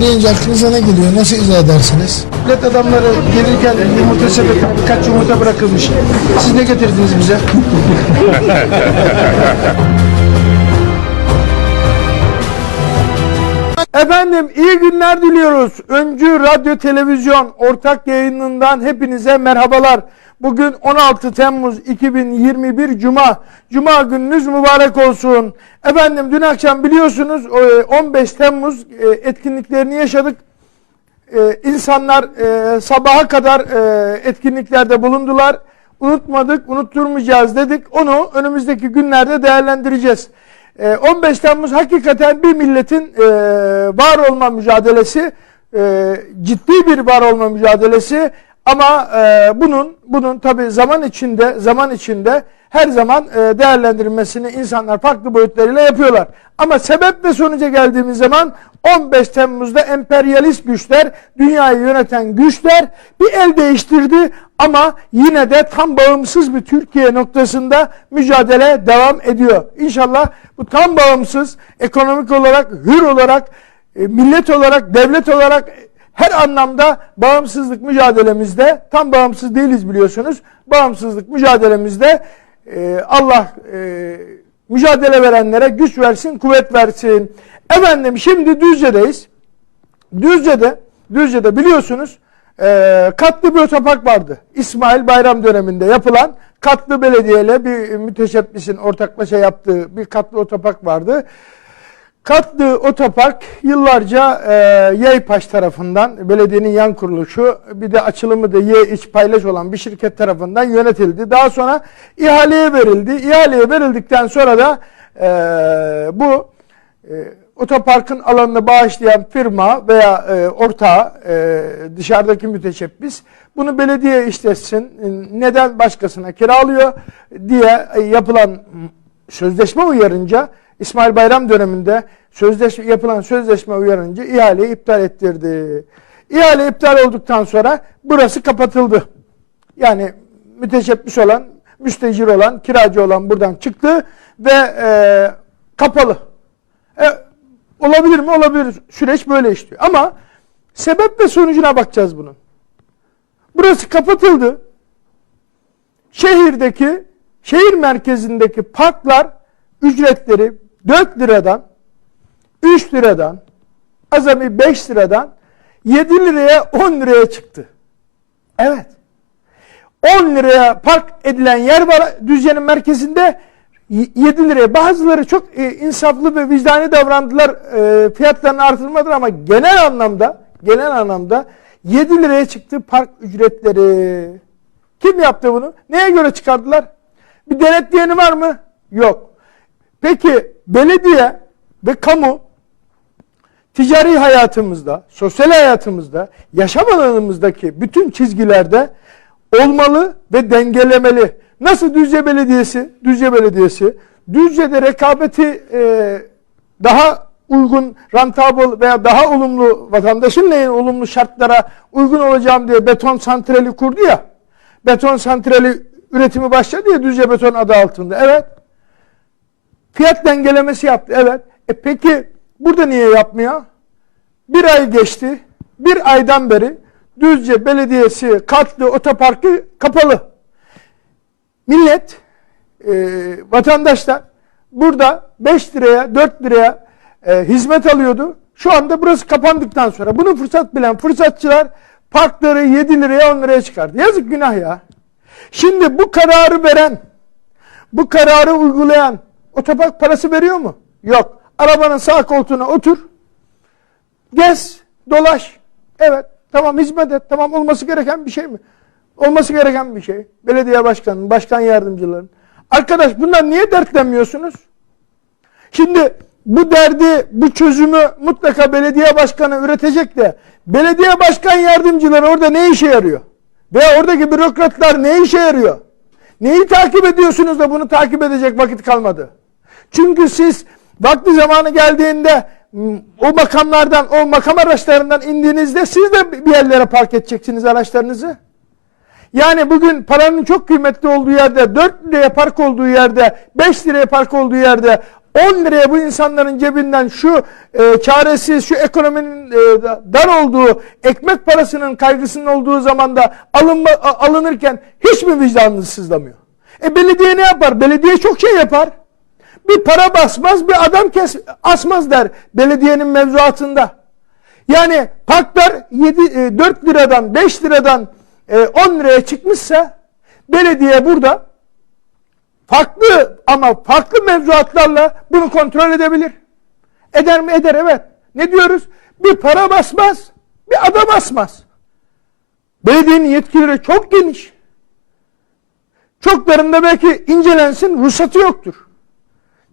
deyince aklınıza ne geliyor? Nasıl izah edersiniz? Millet adamları gelirken yumurta sepetine birkaç yumurta bırakılmış. Siz ne getirdiniz bize? Efendim iyi günler diliyoruz. Öncü Radyo Televizyon ortak yayınından hepinize merhabalar. Bugün 16 Temmuz 2021 Cuma. Cuma gününüz mübarek olsun. Efendim dün akşam biliyorsunuz e, 15 Temmuz e, etkinliklerini yaşadık. Ee, insanlar e, sabaha kadar e, etkinliklerde bulundular. Unutmadık, unutturmayacağız dedik. Onu önümüzdeki günlerde değerlendireceğiz. E, 15 Temmuz hakikaten bir milletin e, var olma mücadelesi, e, ciddi bir var olma mücadelesi. Ama e, bunun bunun tabi zaman içinde zaman içinde her zaman e, değerlendirilmesini insanlar farklı boyutlarıyla yapıyorlar. Ama sebep ve sonuca geldiğimiz zaman 15 Temmuz'da emperyalist güçler, dünyayı yöneten güçler bir el değiştirdi ama yine de tam bağımsız bir Türkiye noktasında mücadele devam ediyor. İnşallah bu tam bağımsız, ekonomik olarak, hür olarak, e, millet olarak, devlet olarak her anlamda bağımsızlık mücadelemizde, tam bağımsız değiliz biliyorsunuz, bağımsızlık mücadelemizde e, Allah e, mücadele verenlere güç versin, kuvvet versin. Efendim şimdi Düzce'deyiz. Düzce'de, Düzce'de biliyorsunuz e, katlı bir otopark vardı. İsmail Bayram döneminde yapılan katlı belediyeyle bir müteşebbisin ortaklaşa yaptığı bir katlı otopark vardı. Katlı otopark yıllarca e, Yaypaş tarafından belediyenin yan kuruluşu bir de açılımı da Ye iç paylaş olan bir şirket tarafından yönetildi. Daha sonra ihaleye verildi. İhaleye verildikten sonra da e, bu e, otoparkın alanını bağışlayan firma veya e, ortağı e, dışarıdaki müteşebbis bunu belediye işletsin neden başkasına kiralıyor diye e, yapılan sözleşme uyarınca İsmail Bayram döneminde sözleşme yapılan sözleşme uyarınca ihaleyi iptal ettirdi. İhale iptal olduktan sonra burası kapatıldı. Yani müteşebbis olan, müstecir olan, kiracı olan buradan çıktı ve e, kapalı. E, olabilir mi? Olabilir. Süreç böyle işliyor. Ama sebep ve sonucuna bakacağız bunun. Burası kapatıldı. Şehirdeki, şehir merkezindeki parklar ücretleri 4 liradan 3 liradan azami 5 liradan 7 liraya 10 liraya çıktı. Evet. 10 liraya park edilen yer var Düzce'nin merkezinde 7 liraya. Bazıları çok e, insaflı ve vicdani davrandılar. E, fiyatlarını artırmadılar ama genel anlamda genel anlamda 7 liraya çıktı park ücretleri. Kim yaptı bunu? Neye göre çıkardılar? Bir denetleyeni var mı? Yok. Peki belediye ve kamu ticari hayatımızda, sosyal hayatımızda, yaşam alanımızdaki bütün çizgilerde olmalı ve dengelemeli. Nasıl Düzce Belediyesi, Düzce Belediyesi, Düzce'de rekabeti e, daha uygun, rentable veya daha olumlu vatandaşın neyin olumlu şartlara uygun olacağım diye beton santrali kurdu ya. Beton santrali üretimi başladı ya Düzce Beton adı altında. Evet. Fiyat dengelemesi yaptı. Evet. E peki burada niye yapmıyor? Bir ay geçti. Bir aydan beri Düzce Belediyesi katlı otoparkı kapalı. Millet, e, vatandaşlar burada 5 liraya 4 liraya e, hizmet alıyordu. Şu anda burası kapandıktan sonra bunu fırsat bilen fırsatçılar parkları 7 liraya 10 liraya çıkardı. Yazık günah ya. Şimdi bu kararı veren, bu kararı uygulayan otopark parası veriyor mu? Yok. Arabanın sağ koltuğuna otur. Gez, dolaş. Evet, tamam hizmet et. Tamam olması gereken bir şey mi? Olması gereken bir şey. Belediye başkanının, başkan yardımcıların. Arkadaş bunlar niye dertlenmiyorsunuz? Şimdi bu derdi, bu çözümü mutlaka belediye başkanı üretecek de belediye başkan yardımcıları orada ne işe yarıyor? Veya oradaki bürokratlar ne işe yarıyor? Neyi takip ediyorsunuz da bunu takip edecek vakit kalmadı? Çünkü siz vakti zamanı geldiğinde o makamlardan, o makam araçlarından indiğinizde siz de bir yerlere park edeceksiniz araçlarınızı. Yani bugün paranın çok kıymetli olduğu yerde, 4 liraya park olduğu yerde, 5 liraya park olduğu yerde 10 liraya bu insanların cebinden şu e, çaresiz, şu ekonominin e, dar olduğu, ekmek parasının kaygısının olduğu zamanda alınma, alınırken hiç mi vicdanınız sızlamıyor? E belediye ne yapar? Belediye çok şey yapar. Bir para basmaz, bir adam kes, asmaz der belediyenin mevzuatında. Yani parklar 7, e, 4 liradan 5 liradan e, 10 liraya çıkmışsa belediye burada farklı ama farklı mevzuatlarla bunu kontrol edebilir. Eder mi? Eder evet. Ne diyoruz? Bir para basmaz, bir adam asmaz. Belediyenin yetkileri çok geniş. Çoklarında belki incelensin, ruhsatı yoktur.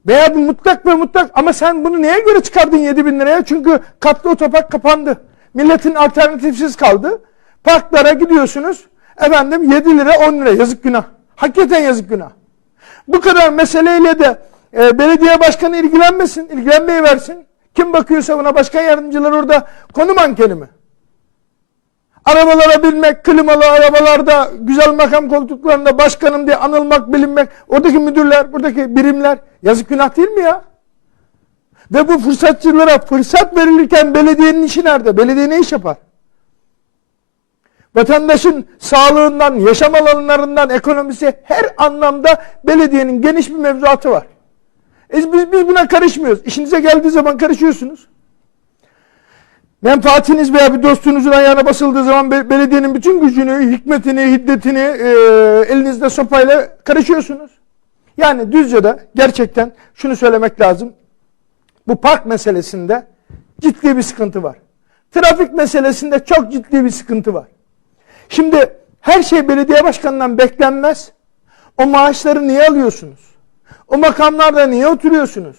Veya mutlak ve mutlak ama sen bunu neye göre çıkardın 7 bin liraya? Çünkü katlı otopark kapandı. Milletin alternatifsiz kaldı. Parklara gidiyorsunuz. Efendim 7 lira 10 lira yazık günah. Hakikaten yazık günah. Bu kadar meseleyle de e, belediye başkanı ilgilenmesin, ilgilenmeyi versin. Kim bakıyorsa buna başkan yardımcıları orada konu mankeni mi? Arabalara binmek, klimalı arabalarda, güzel makam koltuklarında başkanım diye anılmak, bilinmek, oradaki müdürler, buradaki birimler yazık günah değil mi ya? Ve bu fırsatçılara fırsat verilirken belediyenin işi nerede? Belediye ne iş yapar? Vatandaşın sağlığından, yaşam alanlarından, ekonomisi her anlamda belediyenin geniş bir mevzuatı var. E biz, biz buna karışmıyoruz. İşinize geldiği zaman karışıyorsunuz. Menfaatiniz veya bir dostunuzun ayağına basıldığı zaman be- belediyenin bütün gücünü, hikmetini, hiddetini e, elinizde sopayla karışıyorsunuz. Yani Düzce'de gerçekten şunu söylemek lazım. Bu park meselesinde ciddi bir sıkıntı var. Trafik meselesinde çok ciddi bir sıkıntı var. Şimdi her şey belediye başkanından beklenmez. O maaşları niye alıyorsunuz? O makamlarda niye oturuyorsunuz?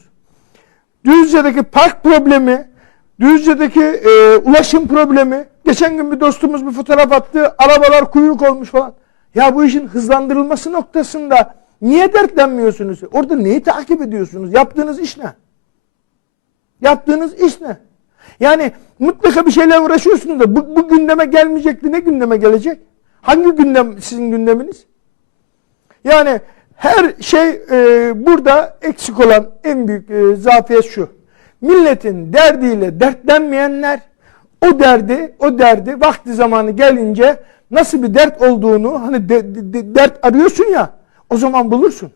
Düzce'deki park problemi, Düzce'deki e, ulaşım problemi, geçen gün bir dostumuz bir fotoğraf attı, arabalar kuyruk olmuş falan. Ya bu işin hızlandırılması noktasında niye dertlenmiyorsunuz? Orada neyi takip ediyorsunuz? Yaptığınız iş ne? Yaptığınız iş ne? Yani mutlaka bir şeyle uğraşıyorsunuz da bu, bu gündeme gelmeyecekti. Ne gündeme gelecek? Hangi gündem sizin gündeminiz? Yani her şey e, burada eksik olan en büyük e, zafiyet şu. Milletin derdiyle dertlenmeyenler o derdi, o derdi vakti zamanı gelince nasıl bir dert olduğunu hani de- de- de- dert arıyorsun ya o zaman bulursun.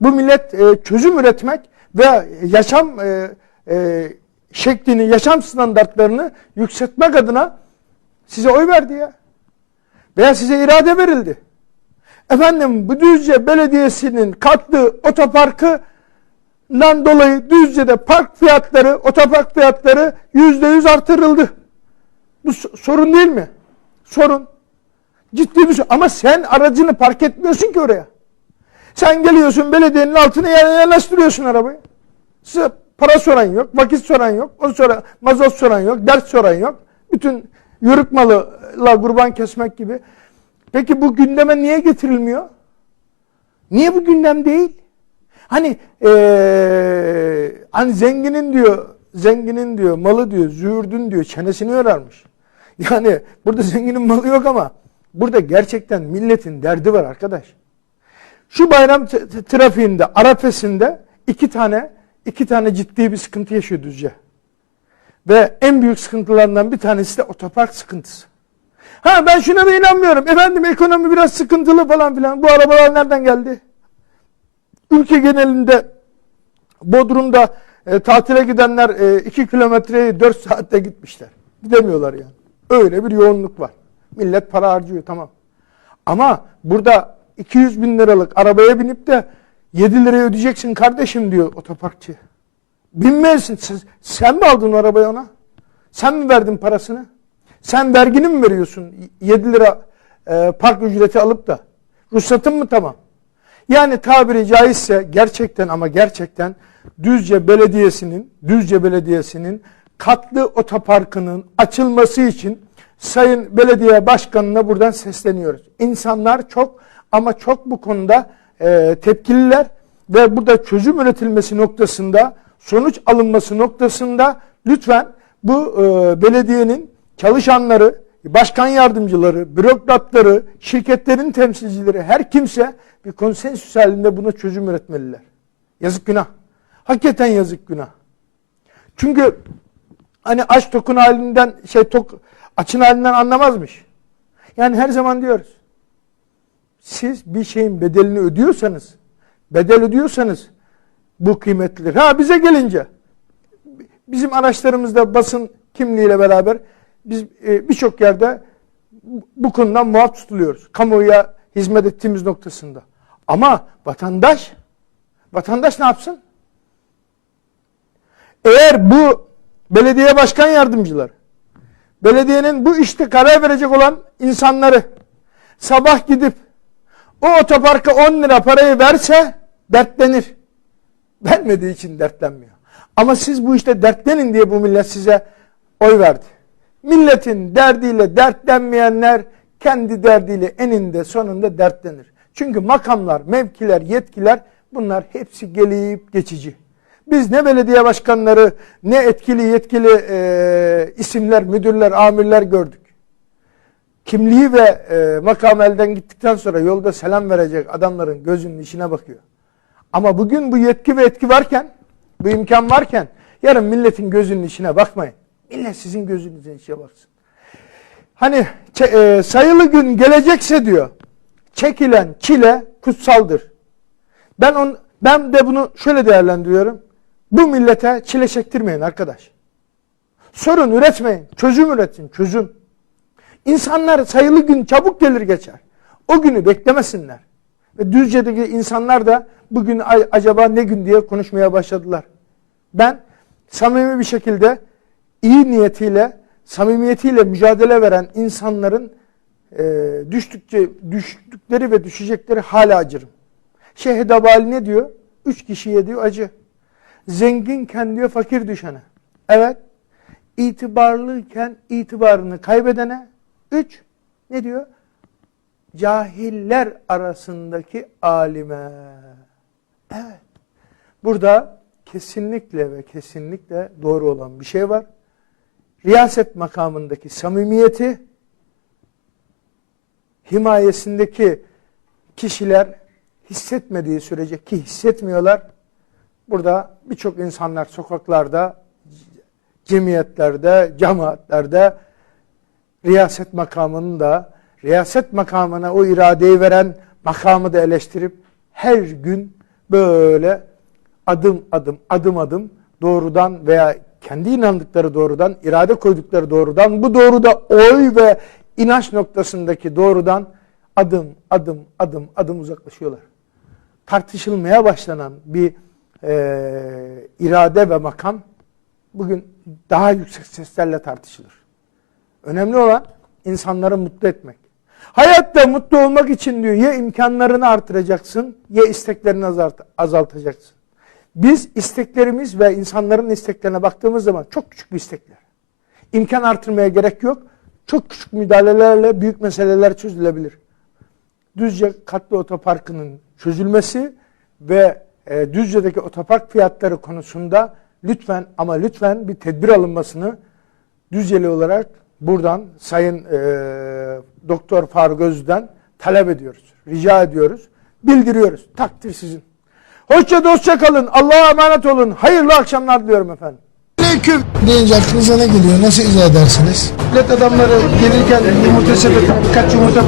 Bu millet e, çözüm üretmek ve yaşam e, e, şeklini, yaşam standartlarını yükseltmek adına size oy verdi ya. Veya size irade verildi. Efendim bu Düzce Belediyesi'nin kattığı otoparkından dolayı Düzce'de park fiyatları, otopark fiyatları yüzde yüz artırıldı. Bu so- sorun değil mi? Sorun. Ciddi bir sorun. Ama sen aracını park etmiyorsun ki oraya. Sen geliyorsun belediyenin altına yan- yanaştırıyorsun arabayı. Size para soran yok, vakit soran yok, o soran, mazot soran yok, ders soran yok. Bütün yörük malıla kurban kesmek gibi. Peki bu gündeme niye getirilmiyor? Niye bu gündem değil? Hani eee, hani zenginin diyor, zenginin diyor, malı diyor, züğürdün diyor, çenesini yorarmış. Yani burada zenginin malı yok ama burada gerçekten milletin derdi var arkadaş. Şu bayram trafiğinde, arafesinde iki tane iki tane ciddi bir sıkıntı yaşıyor Düzce. Ve en büyük sıkıntılarından bir tanesi de otopark sıkıntısı. Ha ben şuna da inanmıyorum. Efendim ekonomi biraz sıkıntılı falan filan. Bu arabalar nereden geldi? Ülke genelinde Bodrum'da e, tatile gidenler 2 kilometreyi 4 saatte gitmişler. Gidemiyorlar yani. Öyle bir yoğunluk var. Millet para harcıyor tamam. Ama burada 200 bin liralık arabaya binip de 7 liraya ödeyeceksin kardeşim diyor otoparkçı. Binmezsin. Sen, sen mi aldın arabayı ona? Sen mi verdin parasını? Sen vergini mi veriyorsun? 7 lira e, park ücreti alıp da. Ruhsatın mı tamam? Yani tabiri caizse gerçekten ama gerçekten Düzce Belediyesi'nin Düzce Belediyesi'nin katlı otoparkının açılması için Sayın Belediye Başkanı'na buradan sesleniyoruz. İnsanlar çok ama çok bu konuda e, tepkililer ve burada çözüm üretilmesi noktasında sonuç alınması noktasında lütfen bu e, belediyenin çalışanları, başkan yardımcıları, bürokratları, şirketlerin temsilcileri her kimse bir konsensüs halinde buna çözüm üretmeliler. Yazık günah. Hakikaten yazık günah. Çünkü hani aç tokun halinden şey tok açın halinden anlamazmış. Yani her zaman diyoruz. Siz bir şeyin bedelini ödüyorsanız, bedel ödüyorsanız bu kıymetlidir. Ha bize gelince bizim araçlarımızda basın kimliğiyle beraber biz e, birçok yerde bu konudan muaf tutuluyoruz. Kamuoya hizmet ettiğimiz noktasında. Ama vatandaş vatandaş ne yapsın? Eğer bu belediye başkan yardımcıları belediyenin bu işte karar verecek olan insanları sabah gidip o otoparka 10 lira parayı verse dertlenir. Vermediği için dertlenmiyor. Ama siz bu işte dertlenin diye bu millet size oy verdi. Milletin derdiyle dertlenmeyenler kendi derdiyle eninde sonunda dertlenir. Çünkü makamlar, mevkiler, yetkiler bunlar hepsi gelip geçici. Biz ne belediye başkanları ne etkili yetkili e, isimler, müdürler, amirler gördük. Kimliği ve e, makam elden gittikten sonra yolda selam verecek adamların gözünün içine bakıyor. Ama bugün bu yetki ve etki varken, bu imkan varken yarın milletin gözünün içine bakmayın. Millet sizin gözünüzün içine baksın. Hani e, sayılı gün gelecekse diyor, çekilen çile kutsaldır. Ben on, ben de bunu şöyle değerlendiriyorum. Bu millete çile çektirmeyin arkadaş. Sorun üretmeyin, çözüm üretin, çözüm. İnsanlar sayılı gün çabuk gelir geçer. O günü beklemesinler. Ve Düzce'deki insanlar da bugün acaba ne gün diye konuşmaya başladılar. Ben samimi bir şekilde iyi niyetiyle, samimiyetiyle mücadele veren insanların e, düştükçe düştükleri ve düşecekleri hala acırım. Şeyh Edebali ne diyor? Üç kişiye diyor acı. Zenginken diyor fakir düşene. Evet. İtibarlıyken itibarını kaybedene. Üç. Ne diyor? Cahiller arasındaki alime. Evet. Burada kesinlikle ve kesinlikle doğru olan bir şey var. Riyaset makamındaki samimiyeti himayesindeki kişiler hissetmediği sürece ki hissetmiyorlar. Burada birçok insanlar sokaklarda, cemiyetlerde, cemaatlerde riyaset makamını da, riyaset makamına o iradeyi veren makamı da eleştirip her gün böyle adım adım, adım adım doğrudan veya kendi inandıkları doğrudan, irade koydukları doğrudan, bu doğruda oy ve inanç noktasındaki doğrudan adım adım adım adım uzaklaşıyorlar. Tartışılmaya başlanan bir e, irade ve makam bugün daha yüksek seslerle tartışılır. Önemli olan insanları mutlu etmek. Hayatta mutlu olmak için diyor ya imkanlarını artıracaksın ya isteklerini azalt- azaltacaksın. Biz isteklerimiz ve insanların isteklerine baktığımız zaman çok küçük bir istekler. İmkan artırmaya gerek yok. Çok küçük müdahalelerle büyük meseleler çözülebilir. Düzce katlı otoparkının çözülmesi ve e, Düzce'deki otopark fiyatları konusunda lütfen ama lütfen bir tedbir alınmasını Düzceli olarak buradan Sayın e, Doktor Faruk Öz'den talep ediyoruz. Rica ediyoruz. Bildiriyoruz. Takdir sizin. Hoşça dostça kalın. Allah'a emanet olun. Hayırlı akşamlar diliyorum efendim. Aleyküm deyince aklınıza ne geliyor? Nasıl izah edersiniz? Millet adamları gelirken yumurta sepetine birkaç yumurta